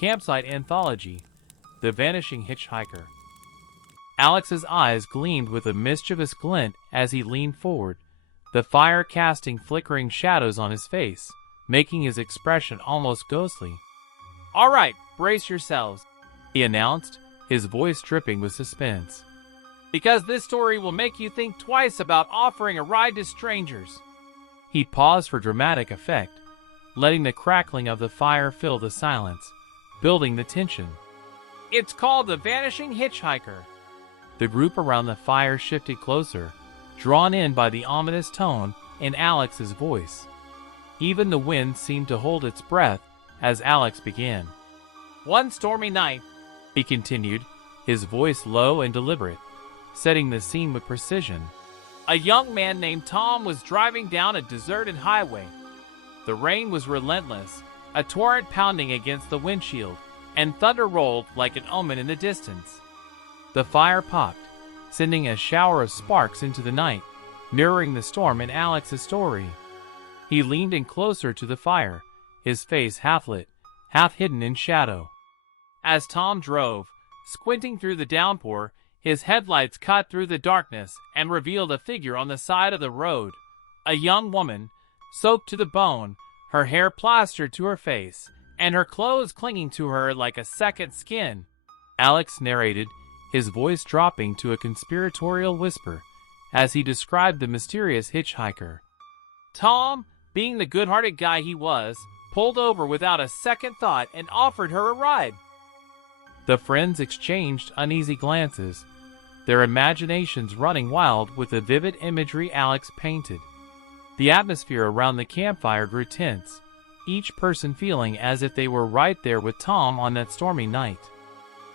Campsite Anthology, The Vanishing Hitchhiker. Alex's eyes gleamed with a mischievous glint as he leaned forward, the fire casting flickering shadows on his face, making his expression almost ghostly. "All right, brace yourselves," he announced, his voice dripping with suspense. "Because this story will make you think twice about offering a ride to strangers." He paused for dramatic effect, letting the crackling of the fire fill the silence, building the tension. "It's called The Vanishing Hitchhiker." The group around the fire shifted closer, drawn in by the ominous tone in Alex's voice. Even the wind seemed to hold its breath as Alex began. "One stormy night," he continued, his voice low and deliberate, setting the scene with precision, "a young man named Tom was driving down a deserted highway. The rain was relentless, a torrent pounding against the windshield, and thunder rolled like an omen in the distance." The fire popped, sending a shower of sparks into the night, mirroring the storm in Alex's story. He leaned in closer to the fire, his face half lit, half hidden in shadow. As Tom drove, squinting through the downpour, his headlights cut through the darkness and revealed a figure on the side of the road. A young woman, soaked to the bone, her hair plastered to her face, and her clothes clinging to her like a second skin. Alex narrated, his voice dropping to a conspiratorial whisper as he described the mysterious hitchhiker. Tom, being the good-hearted guy he was, pulled over without a second thought and offered her a ride. The friends exchanged uneasy glances, their imaginations running wild with the vivid imagery Alex painted. The atmosphere around the campfire grew tense, each person feeling as if they were right there with Tom on that stormy night.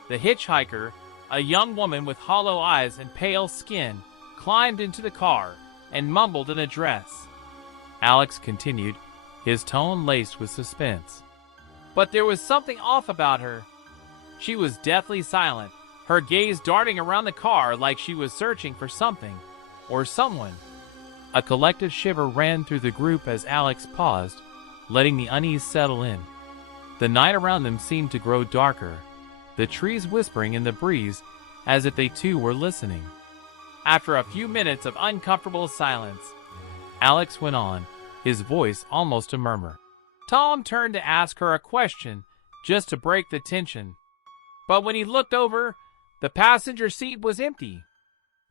The hitchhiker, a young woman with hollow eyes and pale skin, climbed into the car and mumbled an address. Alex continued, his tone laced with suspense. But there was something off about her. She was deathly silent, her gaze darting around the car like she was searching for something or someone. A collective shiver ran through the group as Alex paused, letting the unease settle in. The night around them seemed to grow darker, the trees whispering in the breeze as if they too were listening. After a few minutes of uncomfortable silence, Alex went on, his voice almost a murmur. Tom turned to ask her a question, just to break the tension. But when he looked over, the passenger seat was empty.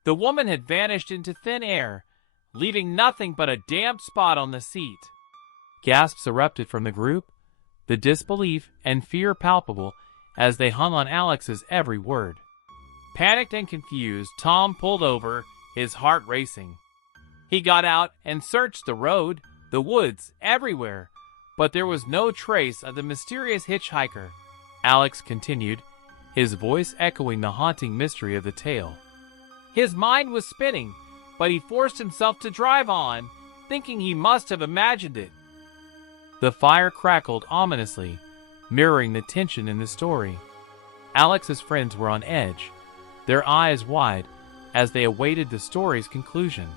The woman had vanished into thin air, leaving nothing but a damp spot on the seat. Gasps erupted from the group, the disbelief and fear palpable as they hung on Alex's every word. Panicked and confused, Tom pulled over, his heart racing. He got out and searched the road, the woods, everywhere, but there was no trace of the mysterious hitchhiker. Alex continued, his voice echoing the haunting mystery of the tale. His mind was spinning, but he forced himself to drive on, thinking he must have imagined it. The fire crackled ominously, mirroring the tension in the story. Alex's friends were on edge, their eyes wide as they awaited the story's conclusion.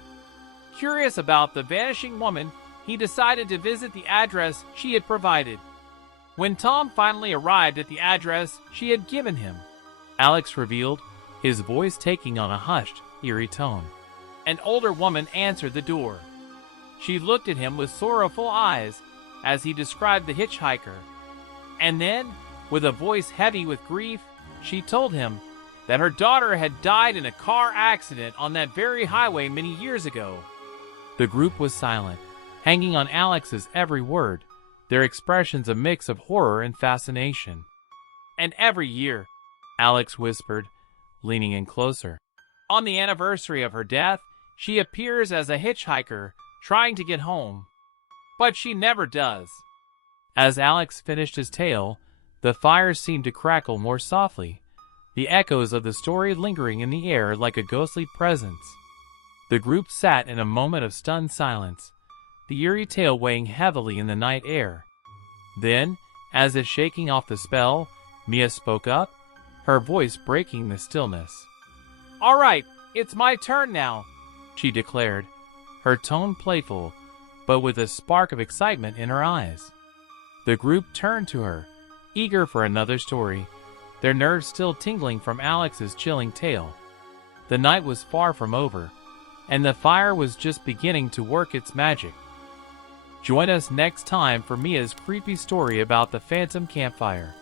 Curious about the vanishing woman, he decided to visit the address she had provided. When Tom finally arrived at the address she had given him, Alex revealed, his voice taking on a hushed, eerie tone. An older woman answered the door. She looked at him with sorrowful eyes as he described the hitchhiker. And then, with a voice heavy with grief, she told him that her daughter had died in a car accident on that very highway many years ago. The group was silent, hanging on Alex's every word, their expressions a mix of horror and fascination. And every year, Alex whispered, leaning in closer, on the anniversary of her death, she appears as a hitchhiker trying to get home. But she never does. As Alex finished his tale, the fire seemed to crackle more softly, the echoes of the story lingering in the air like a ghostly presence. The group sat in a moment of stunned silence, the eerie tale weighing heavily in the night air. Then, as if shaking off the spell, Mia spoke up, her voice breaking the stillness. "All right, it's my turn now," she declared, her tone playful, but with a spark of excitement in her eyes. The group turned to her, eager for another story, their nerves still tingling from Alex's chilling tale. The night was far from over, and the fire was just beginning to work its magic. Join us next time for Mia's creepy story about the Phantom Campfire.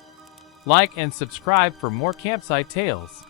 Like and subscribe for more campsite tales.